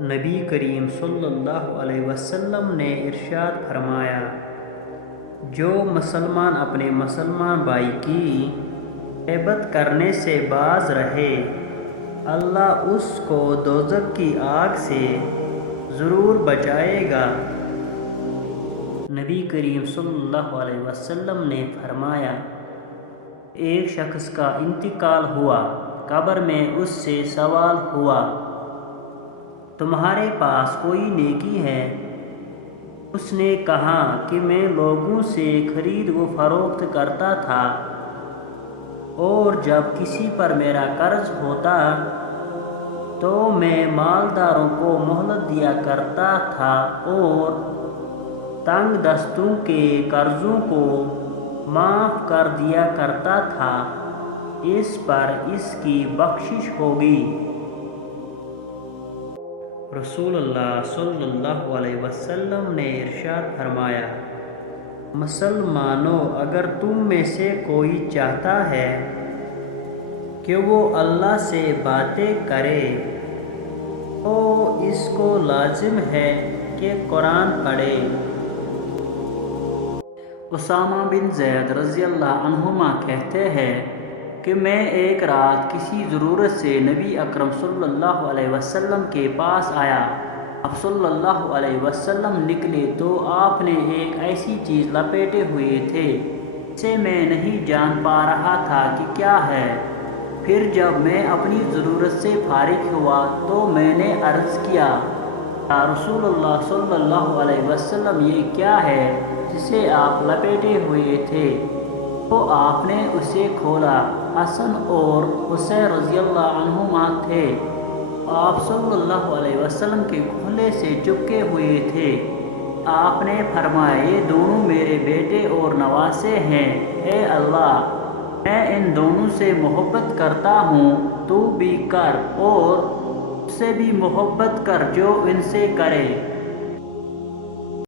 نبی کریم صلی اللہ علیہ وسلم نے ارشاد فرمایا، جو مسلمان اپنے مسلمان بھائی کی غیبت کرنے سے باز رہے، اللہ اس کو دوزخ کی آگ سے ضرور بچائے گا۔ نبی کریم صلی اللہ علیہ وسلم نے فرمایا، ایک شخص کا انتقال ہوا، قبر میں اس سے سوال ہوا، تمہارے پاس کوئی نیکی ہے؟ اس نے کہا کہ میں لوگوں سے خرید و فروخت کرتا تھا، اور جب کسی پر میرا قرض ہوتا تو میں مالداروں کو مہلت دیا کرتا تھا اور تنگ دستوں کے قرضوں کو معاف کر دیا کرتا تھا، اس پر اس کی بخشش ہوگی۔ رسول اللہ صلی اللہ علیہ وسلم نے ارشاد فرمایا، مسلمانوں، اگر تم میں سے کوئی چاہتا ہے کہ وہ اللہ سے باتیں کرے تو اس کو لازم ہے کہ قرآن پڑھے۔ اسامہ بن زید رضی اللہ عنہما کہتے ہیں کہ میں ایک رات کسی ضرورت سے نبی اکرم صلی اللہ علیہ وسلم کے پاس آیا۔ آپ صلی اللہ علیہ وسلم نکلے تو آپ نے ایک ایسی چیز لپیٹے ہوئے تھے جسے میں نہیں جان پا رہا تھا کہ کیا ہے۔ پھر جب میں اپنی ضرورت سے فارغ ہوا تو میں نے عرض کیا، یا رسول اللہ صلی اللہ علیہ وسلم، یہ کیا ہے جسے آپ لپیٹے ہوئے تھے؟ تو آپ نے اسے کھولا۔ حسن اور حسین رضی اللہ عنہما تھے۔ آپ صلی اللہ علیہ وسلم کے کھولے سے چپکے ہوئے تھے۔ آپ نے فرمایا، یہ دونوں میرے بیٹے اور نواسے ہیں، اے اللہ، میں ان دونوں سے محبت کرتا ہوں، تو بھی کر اور اس سے بھی محبت کر جو ان سے کرے۔